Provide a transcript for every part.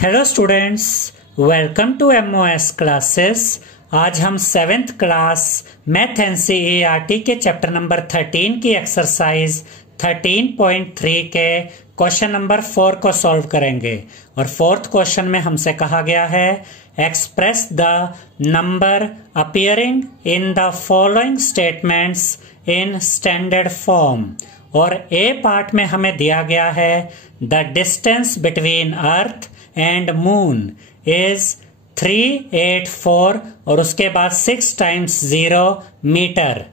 Hello students, welcome to MOS classes. आज हम 7th class math NCERT के chapter number 13 की एक्सरसाइज 13.3 के क्वेश्चन नंबर 4 को सॉल्व करेंगे। और 4th क्वेश्चन में हमसे कहा गया है express the number appearing in the following statements in standard form. और ए पार्ट में हमें दिया गया है the distance between earth and moon is 384 और उसके बाद 6 × 0 मीटर,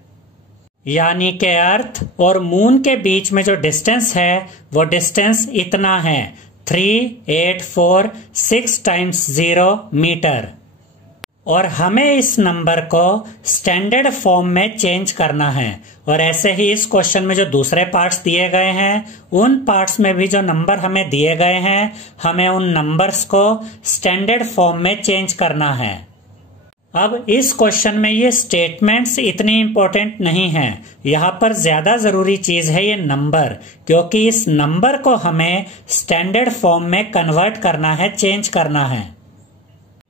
यानी कि अर्थ और मून के बीच में जो डिस्टेंस है वो डिस्टेंस इतना है 384 6 × 0 मीटर। और हमें इस नंबर को स्टैंडर्ड फॉर्म में चेंज करना है। और ऐसे ही इस क्वेश्चन में जो दूसरे पार्ट्स दिए गए हैं उन पार्ट्स में भी जो नंबर हमें दिए गए हैं हमें उन नंबर्स को स्टैंडर्ड फॉर्म में चेंज करना है। अब इस क्वेश्चन में ये स्टेटमेंट्स इतनी इंपॉर्टेंट नहीं है, यहाँ पर ज्यादा जरूरी चीज है ये नंबर, क्योंकि इस नंबर को हमें स्टैंडर्ड फॉर्म में कन्वर्ट करना है, चेंज करना है।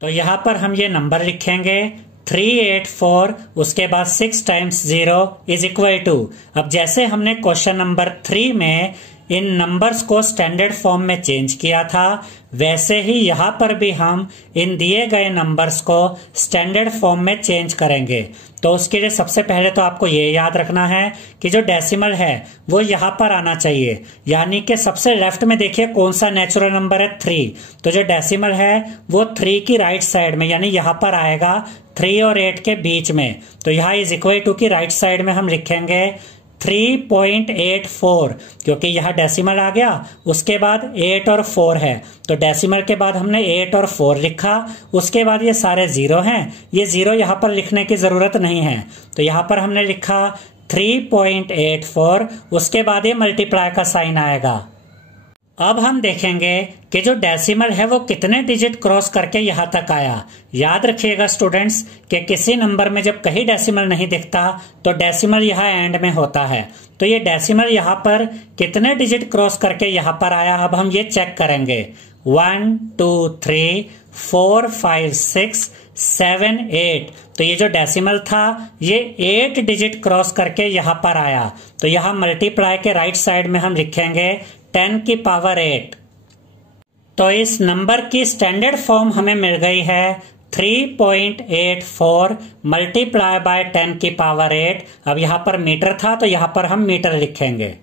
तो यहाँ पर हम ये नंबर लिखेंगे 384, उसके बाद 6 × 0 = अब जैसे हमने क्वेश्चन नंबर 3 में इन नंबर्स को स्टैंडर्ड फॉर्म में चेंज किया था, वैसे ही यहाँ पर भी हम इन दिए गए नंबर्स को स्टैंडर्ड फॉर्म में चेंज करेंगे। तो उसके लिए सबसे पहले तो आपको ये याद रखना है कि जो डेसिमल है वो यहाँ पर आना चाहिए, यानी कि सबसे लेफ्ट में देखिए कौन सा नेचुरल नंबर है 3, तो जो डेसिमल है वो 3 की राइट साइड में यानी यहाँ पर आएगा 3 और 8 के बीच में। तो यहाँ = की राइट साइड में हम लिखेंगे 3.84, क्योंकि यहाँ डेसिमल आ गया, उसके बाद 8 और 4 है, तो डेसिमल के बाद हमने 8 और 4 लिखा, उसके बाद ये सारे 0 हैं, ये 0 यहाँ पर लिखने की जरूरत नहीं है, तो यहाँ पर हमने लिखा 3.84, उसके बाद ये मल्टीप्लाई का साइन आएगा। अब हम देखेंगे कि जो डेसिमल है वो कितने डिजिट क्रॉस करके यहाँ तक आया। याद रखिएगा स्टूडेंट्स कि किसी नंबर में जब कहीं डेसिमल नहीं दिखता तो डेसिमल यहाँ एंड में होता है। तो ये डेसिमल यहाँ पर कितने डिजिट क्रॉस करके यहाँ पर आया, अब हम ये चेक करेंगे। 1 2 3 4 5 6 7 8, तो ये जो डेसिमल था ये 8 डिजिट क्रॉस करके यहाँ पर आया। तो यहाँ मल्टीप्लाई के राइट साइड में हम लिखेंगे 10⁸। तो इस नंबर की स्टैंडर्ड फॉर्म हमें मिल गई है 3.84 मल्टीप्लाई बाय 10⁸। अब यहाँ पर मीटर था तो यहाँ पर हम मीटर लिखेंगे।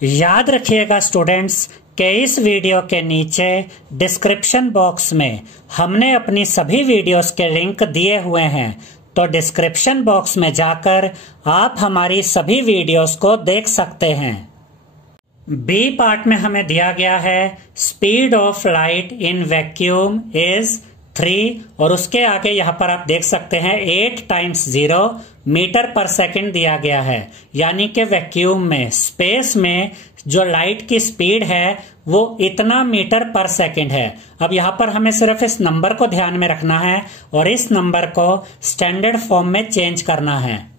याद रखिएगा स्टूडेंट्स कि इस वीडियो के नीचे डिस्क्रिप्शन बॉक्स में हमने अपनी सभी वीडियोस के लिंक दिए हुए हैं, तो डिस्क्रिप्शन बॉक्स में जाकर आप हमारी सभी वीडियोस को देख सकते हैं। बी पार्ट में हमें दिया गया है speed of light in vacuum is 3, और उसके आगे यहाँ पर आप देख सकते हैं 8 × 0 मीटर/सेकंड दिया गया है, यानी कि वैक्यूम में, स्पेस में जो लाइट की स्पीड है वो इतना मीटर/सेकंड है। अब यहाँ पर हमें सिर्फ इस नंबर को ध्यान में रखना है और इस नंबर को स्टैंडर्ड फॉर्म में चेंज करना है।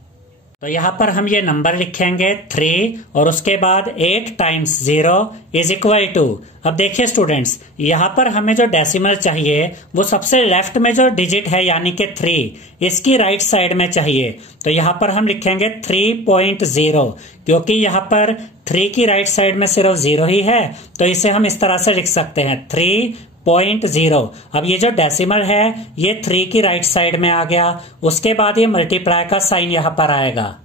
तो यहाँ पर हम ये नंबर लिखेंगे 3 और उसके बाद 8 × 0 = अब देखिए स्टूडेंट्स, यहाँ पर हमें जो डेसिमल चाहिए वो सबसे लेफ्ट में जो डिजिट है यानी कि 3, इसकी राइट साइड में चाहिए। तो यहाँ पर हम लिखेंगे 3.0, क्योंकि यहाँ पर 3 की राइट साइड में सिर्फ 0 ही है, तो इसे हम इस तरह से लिख सकते हैं 3.0। अब ये जो डेसिमल है ये 3 की राइट साइड में आ गया, उसके बाद ये मल्टीप्लाई का साइन यहाँ पर आएगा।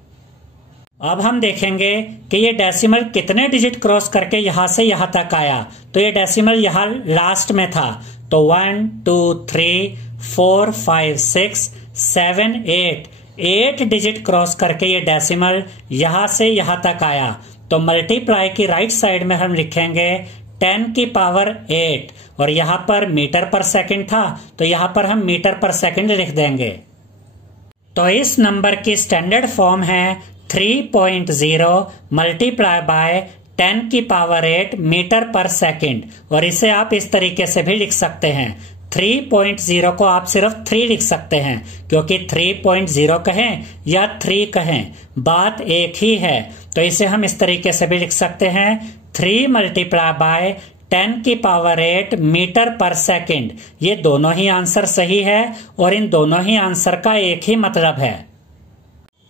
अब हम देखेंगे कि ये डेसिमल कितने डिजिट क्रॉस करके यहाँ से यहाँ तक आया। तो ये डेसिमल यहाँ लास्ट में था, तो 1 2 3 4 5 6 7 8 डिजिट क्रॉस करके ये डेसिमल यहाँ से यहाँ तक आया। तो मल्टीप्लाई की राइट साइड में हम लिखेंगे 10⁸, और यहाँ पर मीटर/सेकंड था तो यहाँ पर हम मीटर/सेकंड लिख देंगे। तो इस नंबर की स्टैंडर्ड फॉर्म है 3.0 मल्टीप्लाई बाय 10⁸ मीटर/सेकंड, और इसे आप इस तरीके से भी लिख सकते हैं। 3.0 को आप सिर्फ 3 लिख सकते हैं, क्योंकि 3.0 कहें या 3 कहें बात एक ही है। तो इसे हम इस तरीके से भी लिख सकते हैं 3 × 10 की पावर 8 मीटर पर सेकंड। ये दोनों ही आंसर सही है और इन दोनों ही आंसर का एक ही मतलब है।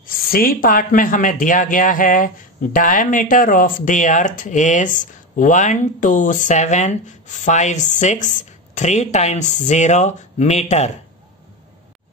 सी पार्ट में हमें दिया गया है diameter of the earth is 12756 3 times 0 metre,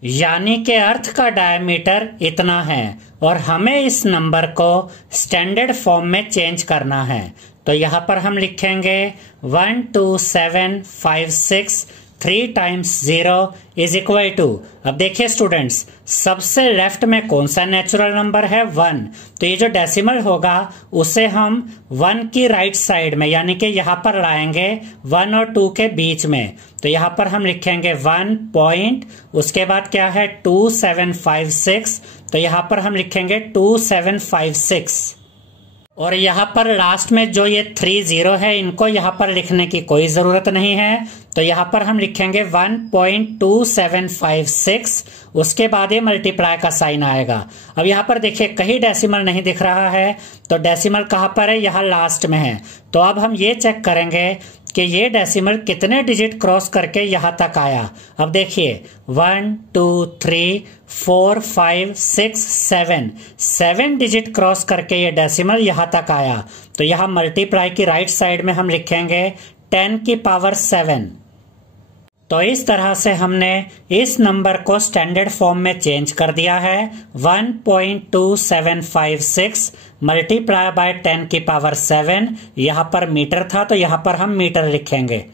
यानी कि अर्थ का डायमीटर इतना है और हमें इस नंबर को स्टैंडर्ड फॉर्म में चेंज करना है। तो यहां पर हम लिखेंगे 12756 3 टाइम्स 0 इज इक्वल टू, अब देखिए स्टूडेंट्स, सबसे लेफ्ट में कौन सा नेचुरल नंबर है 1, तो ये जो डेसिमल होगा उसे हम 1 की राइट साइड में यानी कि यहाँ पर लाएंगे 1 और 2 के बीच में। तो यहाँ पर हम लिखेंगे 1 पॉइंट, उसके बाद क्या है 2756, तो यहाँ पर हम लिखेंगे 2756 और यहाँ पर लास्ट में जो ये 30 है इनको यहाँ पर लिखने की कोई जरूरत नहीं है। तो यहाँ पर हम लिखेंगे 1.2756, उसके बाद ये मल्टीप्लाई का साइन आएगा। अब यहाँ पर देखिए कहीं डेसिमल नहीं दिख रहा है, तो डेसिमल कहाँ पर है, यहाँ लास्ट में है। तो अब हम ये चेक करेंगे कि ये डेसिमल कितने डिजिट क्रॉस करके यहाँ तक आया। अब देखिए 1 2 3 4 5 6 7 डिजिट क्रॉस करके ये डेसिमल यहाँ तक आया। तो यहाँ मल्टीप्लाई की राइट साइड में हम लिखेंगे 10 की पावर 7। तो इस तरह से हमने इस नंबर को स्टैंडर्ड फॉर्म में चेंज कर दिया है। 1.2756 मल्टीप्लाई बाय 10 की पावर 7, यहां पर मीटर था तो यहां पर हम मीटर लिखेंगे।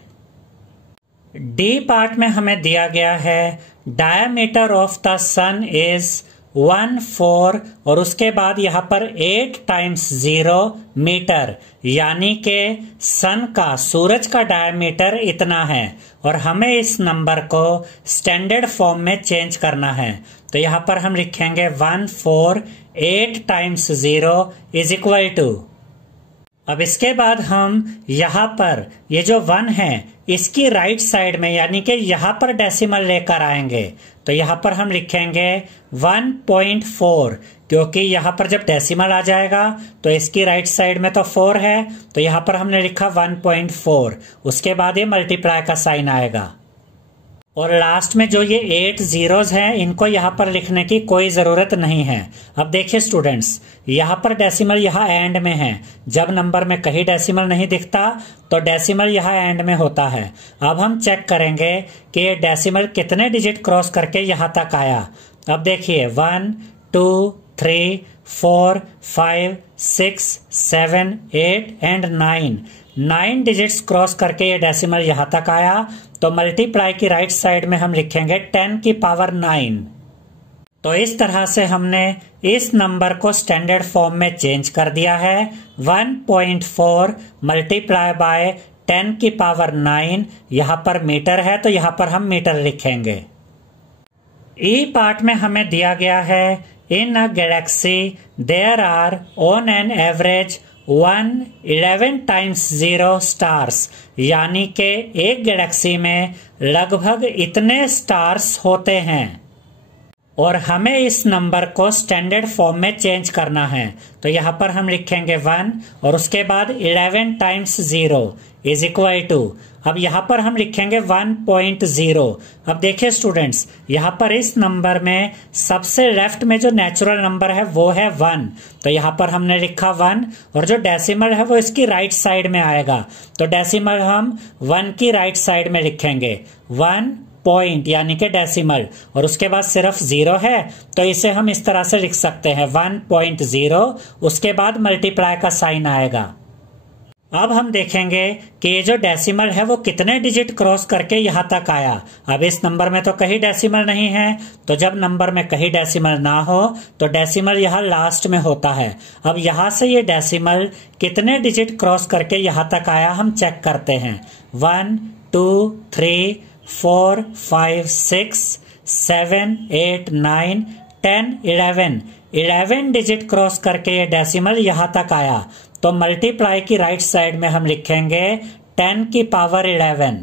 डी पार्ट में हमें दिया गया है diameter of the sun is 14 और उसके बाद यहां पर 8 टाइम्स 0 मीटर, यानी कि सन का, सूरज का डायमीटर इतना है और हमें इस नंबर को स्टैंडर्ड फॉर्म में चेंज करना है। तो यहां पर हम लिखेंगे 8 टाइम्स 0 इज इक्वल टू, अब इसके बाद हम यहाँ पर ये जो 1 है इसकी राइट साइड में यानी कि यहाँ पर डेसिमल लेकर आएंगे। तो यहाँ पर हम लिखेंगे 1.4, क्योंकि यहाँ पर जब डेसिमल आ जाएगा तो इसकी राइट साइड में तो 4 है, तो यहाँ पर हमने लिखा 1.4, उसके बाद ये मल्टीप्लाई का साइन आएगा और लास्ट में जो ये 8 zeros हैं इनको यहाँ पर लिखने की कोई जरूरत नहीं है। अब देखिए स्टूडेंट्स, यहाँ पर डेसिमल यहाँ एंड में है, जब नंबर में कहीं डेसिमल नहीं दिखता तो डेसिमल यहाँ एंड में होता है। अब हम चेक करेंगे कि ये डेसिमल कितने डिजिट क्रॉस करके यहाँ तक आया। अब देखिए 1 2 3 4 5 6 7 8 एंड 9 डिजिट्स क्रॉस करके ये डेसिमल यहाँ तक आया। तो मल्टीप्लाई की राइट साइड में हम लिखेंगे 10 की पावर 9। तो इस तरह से हमने इस नंबर को स्टैंडर्ड फॉर्म में चेंज कर दिया है। 1.4 मल्टीप्लाई बाय 10 की पावर 9, यहाँ पर मीटर है तो यहाँ पर हम मीटर लिखेंगे। ई पार्ट में हमें दिया गया है in a galaxy there are on an average 11 times 0 stars, यानी कि एक गैलेक्सी में लगभग इतने स्टार्स होते हैं और हमें इस नंबर को स्टैंडर्ड फॉर्म में चेंज करना है। तो यहाँ पर हम लिखेंगे 1 और उसके बाद 11 टाइम्स 0 इज इक्वल टू, अब यहाँ पर हम लिखेंगे 1.0। अब देखिए स्टूडेंट्स, यहाँ पर इस नंबर में सबसे लेफ्ट में जो नेचुरल नंबर है वो है 1, तो यहाँ पर हमने लिखा 1 और जो डेसिमल है वो इसकी राइट साइड में आएगा। तो डेसिमल हम 1 की राइट साइड में लिखेंगे 1 पॉइंट यानी कि डेसिमल और उसके बाद सिर्फ 0 है, तो इसे हम इस तरह से लिख सकते हैं 1.0, उसके बाद मल्टीप्लाई का साइन आएगा। अब हम देखेंगे कि ये जो डेसिमल है वो कितने डिजिट क्रॉस करके यहाँ तक आया। अब इस नंबर में तो कहीं डेसिमल नहीं है, तो जब नंबर में कहीं डेसिमल ना हो तो डेसिमल यहाँ लास्ट में होता है। अब यहाँ से ये डेसिमल कितने डिजिट क्रॉस करके यहाँ तक आया हम चेक करते हैं। 1 2 3 4 5 6 7 8 9 10 11 डिजिट क्रॉस करके ये डेसिमल यहाँ तक आया। तो मल्टीप्लाई की राइट साइड में हम लिखेंगे 10 की पावर 11।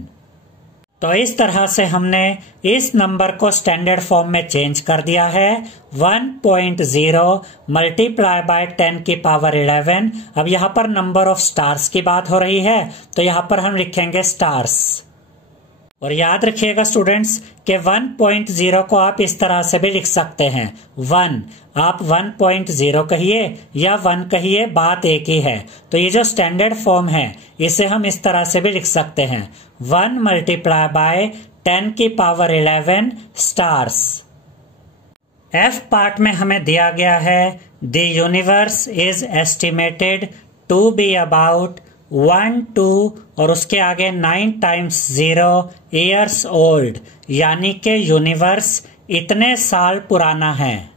तो इस तरह से हमने इस नंबर को स्टैंडर्ड फॉर्म में चेंज कर दिया है। 1.0 मल्टीप्लाई बाय 10 की पावर 11। अब यहाँ पर नंबर ऑफ स्टार्स की बात हो रही है, तो यहाँ पर हम लिखेंगे स्टार्स। और याद रखिएगा स्टूडेंट्स कि 1.0 को आप इस तरह से भी लिख सकते हैं। 1 आप 1.0 कहिए या 1 कहिए, बात एक ही है। तो ये जो स्टैंडर्ड फॉर्म है इसे हम इस तरह से भी लिख सकते हैं, 1 मल्टीप्लाई बाय 10 की पावर 11 स्टार्स। एफ पार्ट में हमें दिया गया है the universe is estimated to be about 1 2 और उसके आगे 9 टाइम्स 0 ईयर्स ओल्ड, यानी कि यूनिवर्स इतने साल पुराना है।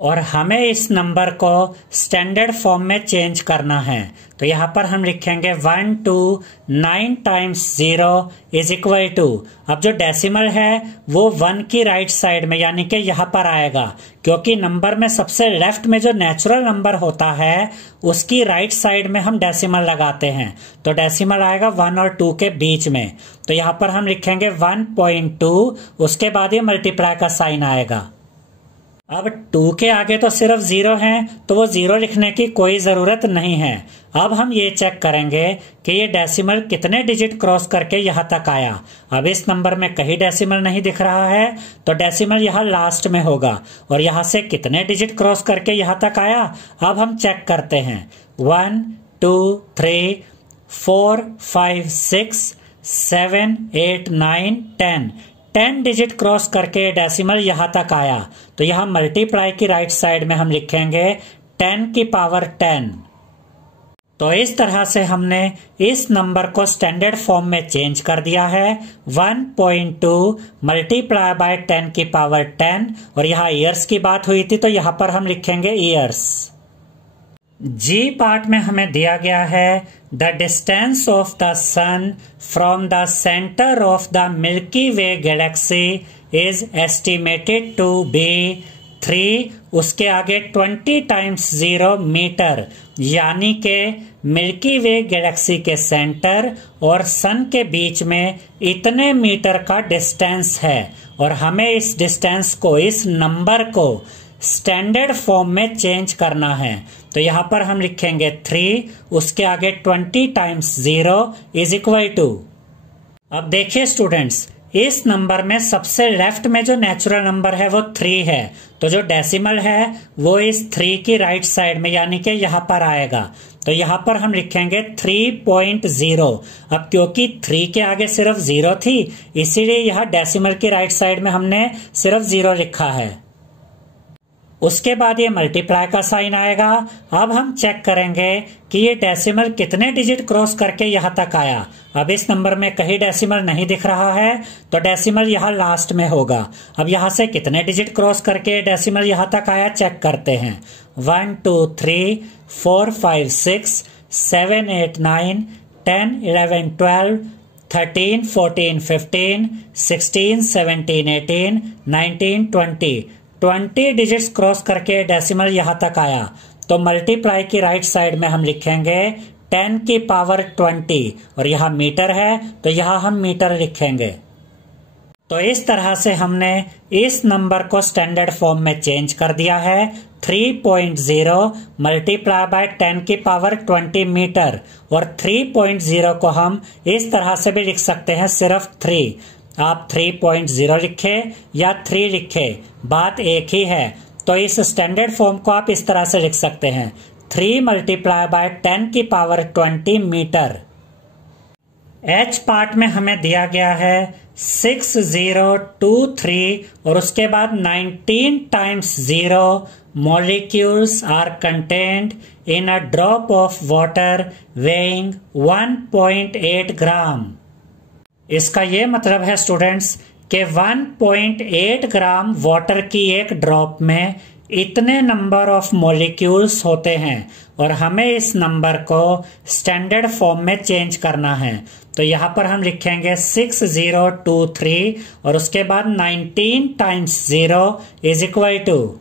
और हमें इस नंबर को स्टैंडर्ड फॉर्म में चेंज करना है। तो यहाँ पर हम लिखेंगे 1 2 9 टाइम्स 0 इज इक्वल टू, अब जो डेसिमल है वो 1 की राइट साइड में यानी कि यहाँ पर आएगा, क्योंकि नंबर में सबसे लेफ्ट में जो नेचुरल नंबर होता है उसकी राइट साइड में हम डेसिमल लगाते हैं। तो डेसिमल आएगा 1 और 2 के बीच में। तो यहाँ पर हम लिखेंगे 1.2, उसके बाद ये मल्टीप्लाई का साइन आएगा। अब 2 के आगे तो सिर्फ 0 है, तो वो 0 लिखने की कोई जरूरत नहीं है। अब हम ये चेक करेंगे कि ये डेसिमल कितने डिजिट क्रॉस करके यहाँ तक आया। अब इस नंबर में कहीं डेसिमल नहीं दिख रहा है, तो डेसिमल यहाँ लास्ट में होगा। और यहाँ से कितने डिजिट क्रॉस करके यहाँ तक आया, अब हम चेक करते हैं। 1 2 3 4 5 6 7 8 9 10 डिजिट क्रॉस करके डेसिमल यहाँ तक आया। तो यहाँ मल्टीप्लाई की राइट साइड में हम लिखेंगे 10 की पावर 10। तो इस तरह से हमने इस नंबर को स्टैंडर्ड फॉर्म में चेंज कर दिया है। 1.2 मल्टीप्लाई बाय 10 की पावर 10, और यहाँ ईयर्स की बात हुई थी तो यहाँ पर हम लिखेंगे ईयर्स। जी पार्ट में हमें दिया गया है the distance of the sun from the centre of the Milky Way galaxy is estimated to be 3, उसके आगे 20 टाइम्स 0 मीटर, यानी के मिल्की वे गैलेक्सी के सेंटर और सन के बीच में इतने मीटर का डिस्टेंस है। और हमें इस डिस्टेंस को, इस नंबर को स्टैंडर्ड फॉर्म में चेंज करना है। तो यहाँ पर हम लिखेंगे 3, उसके आगे 20 टाइम्स 0 इज इक्वल टू। अब देखिए स्टूडेंट्स, इस नंबर में सबसे लेफ्ट में जो नेचुरल नंबर है वो 3 है, तो जो डेसिमल है वो इस 3 की राइट साइड में यानी कि यहाँ पर आएगा। तो यहाँ पर हम लिखेंगे 3.0। अब क्योंकि 3 के आगे सिर्फ 0 थी, इसीलिए यहाँ डेसिमल की राइट साइड में हमने सिर्फ 0 लिखा है। उसके बाद ये मल्टीप्लाई का साइन आएगा। अब हम चेक करेंगे कि ये डेसिमल कितने डिजिट क्रॉस करके यहाँ तक आया। अब इस नंबर में कहीं डेसिमल नहीं दिख रहा है, तो डेसिमल यहाँ लास्ट में होगा। अब यहाँ से कितने डिजिट क्रॉस करके डेसिमल यहाँ तक आया चेक करते हैं। 1 2 3 4 5 6 7 8 9 10 11 12 13 14 15 16 17 18 19 20 डिजिट्स क्रॉस करके डेसिमल यहाँ तक आया। तो मल्टीप्लाई की राइट साइड में हम लिखेंगे 10 की पावर 20, और यहाँ मीटर है तो यहाँ हम मीटर लिखेंगे। तो इस तरह से हमने इस नंबर को स्टैंडर्ड फॉर्म में चेंज कर दिया है। 3.0 मल्टीप्लाई बाय 10 की पावर 20 मीटर, और 3.0 को हम इस तरह से भी लिख सकते हैं, सिर्फ 3। आप 3.0 लिखे या 3 लिखे, बात एक ही है। तो इस स्टैंडर्ड फॉर्म को आप इस तरह से लिख सकते हैं, 3 मल्टीप्लाई बाय 10 की पावर 20 मीटर। एच पार्ट में हमें दिया गया है 6023 और उसके बाद 19 times 0 molecules are contained in a drop of water weighing 1.8 ग्राम। इसका ये मतलब है स्टूडेंट्स कि 1.8 ग्राम वाटर की एक ड्रॉप में इतने नंबर ऑफ मॉलिक्यूल्स होते हैं, और हमें इस नंबर को स्टैंडर्ड फॉर्म में चेंज करना है। तो यहाँ पर हम लिखेंगे 6023 और उसके बाद 19 टाइम्स 0 इज इक्वल टू।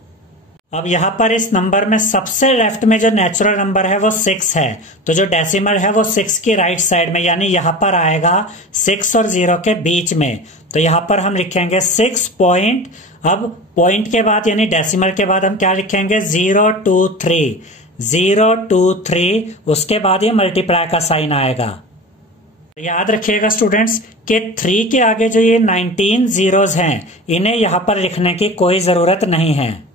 अब यहाँ पर इस नंबर में सबसे लेफ्ट में जो नेचुरल नंबर है वो 6 है, तो जो डेसिमल है वो 6 की राइट साइड में, यानी यहाँ पर आएगा 6 और 0 के बीच में। तो यहाँ पर हम लिखेंगे 6 पॉइंट, अब पॉइंट के बाद यानी डेसिमल के बाद हम क्या लिखेंगे 023, 023, उसके बाद ये मल्टीप्लाई का साइन आएगा। याद रखिएगा स्टूडेंट्स कि 3 के आगे जो ये 19 जीरोस हैं, इन्हें यहाँ पर लिखने की कोई जरूरत नहीं है।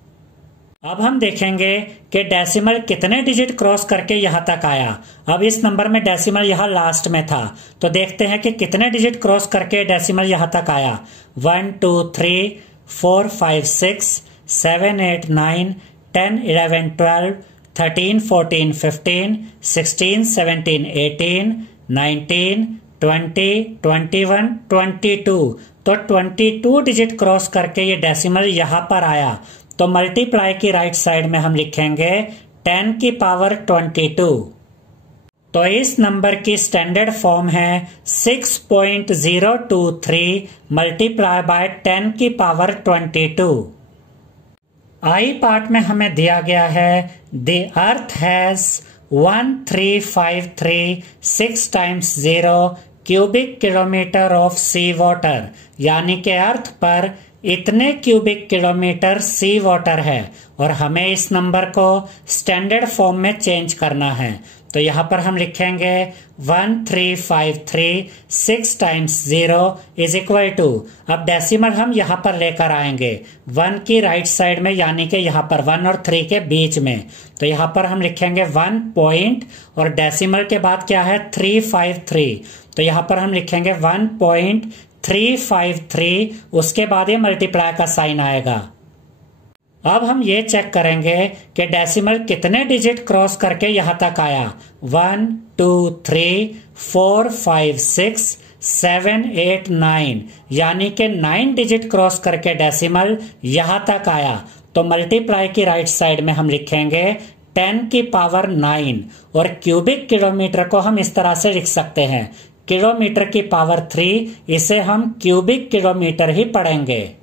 अब हम देखेंगे कि डेसिमल कितने डिजिट क्रॉस करके यहाँ तक आया। अब इस नंबर में डेसिमल यहाँ लास्ट में था, तो देखते हैं कि कितने डिजिट क्रॉस करके डेसिमल यहाँ तक आया। 1 2 3 4 5 6 7 8 9 10 11 12 13 14 15 16 17 18 19 20 21 22, तो 22 डिजिट क्रॉस करके ये डेसिमल यहाँ पर आया। तो मल्टीप्लाई की राइट साइड में हम लिखेंगे 10 की पावर 22। तो इस नंबर की स्टैंडर्ड फॉर्म है 6.023 मल्टीप्लाई बाय 10 की पावर 22। आई पार्ट में हमें दिया गया है the earth has 1353 times 0 cubic kilometre of sea water, यानी कि अर्थ पर इतने क्यूबिक किलोमीटर सी वाटर है और हमें इस नंबर को स्टैंडर्ड फॉर्म में चेंज करना है। तो यहाँ पर हम लिखेंगे 1353 times 0 इज इक्वल टू, अब डेसिमल हम यहाँ पर लेकर आएंगे 1 की राइट साइड में, यानी कि यहाँ पर 1 और 3 के बीच में। तो यहाँ पर हम लिखेंगे 1 पॉइंट और डेसिमल के बाद क्या है 353, तो यहाँ पर हम लिखेंगे 1.353, उसके बाद ये मल्टीप्लाई का साइन आएगा। अब हम ये चेक करेंगे कि डेसिमल कितने डिजिट क्रॉस करके यहां तक आया। 1 2 3 4 5 6 7 8 9, यानी कि 9 डिजिट क्रॉस करके डेसिमल यहां तक आया। तो मल्टीप्लाई की राइट साइड में हम लिखेंगे 10 की पावर 9 और क्यूबिक किलोमीटर को हम इस तरह से लिख सकते हैं, किलोमीटर की पावर 3, इसे हम क्यूबिक किलोमीटर ही पढ़ेंगे।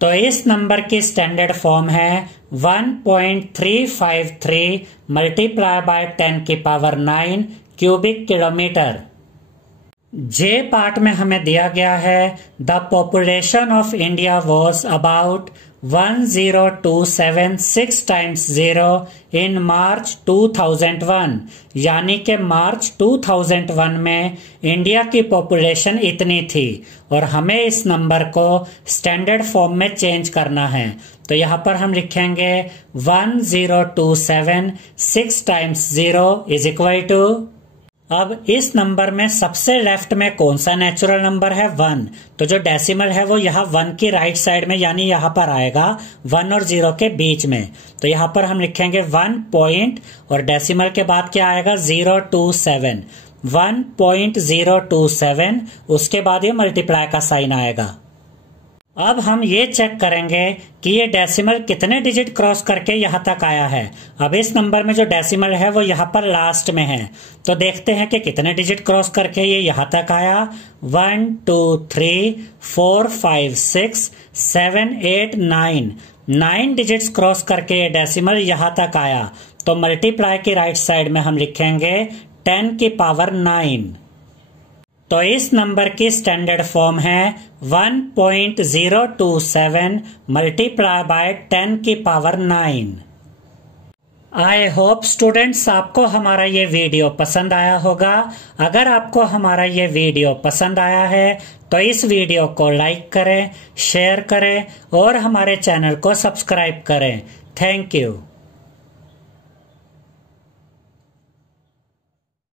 तो इस नंबर की स्टैंडर्ड फॉर्म है 1.353 मल्टीप्लाई बाय 10 की पावर 9 क्यूबिक किलोमीटर। जे पार्ट में हमें दिया गया है the population of India was about 10276 times 0 इन मार्च 2001, यानी कि मार्च 2001 में इंडिया की पॉपुलेशन इतनी थी और हमें इस नंबर को स्टैंडर्ड फॉर्म में चेंज करना है। तो यहाँ पर हम लिखेंगे 10276 times 0 इज इक्वल टू, अब इस नंबर में सबसे लेफ्ट में कौन सा नेचुरल नंबर है 1, तो जो डेसिमल है वो यहाँ 1 की राइट साइड में, यानी यहाँ पर आएगा 1 और 0 के बीच में। तो यहाँ पर हम लिखेंगे 1 पॉइंट और डेसिमल के बाद क्या आएगा 027, 1.027, उसके बाद ये मल्टीप्लाई का साइन आएगा। अब हम ये चेक करेंगे कि ये डेसिमल कितने डिजिट क्रॉस करके यहाँ तक आया है। अब इस नंबर में जो डेसिमल है वो यहाँ पर लास्ट में है, तो देखते हैं कि कितने डिजिट क्रॉस करके ये यहाँ तक आया। 1 2 3 4 5 6 7 8 9, 9 डिजिट्स क्रॉस करके ये डेसिमल यहाँ तक आया। तो मल्टीप्लाई की राइट साइड में हम लिखेंगे 10 की पावर 9। तो इस नंबर की स्टैंडर्ड फॉर्म है 1.027 मल्टीप्लाई बाय 10 की पावर 9। आई होप स्टूडेंट्स आपको हमारा ये वीडियो पसंद आया होगा। अगर आपको हमारा ये वीडियो पसंद आया है तो इस वीडियो को लाइक करें, शेयर करें और हमारे चैनल को सब्सक्राइब करें। Thank you.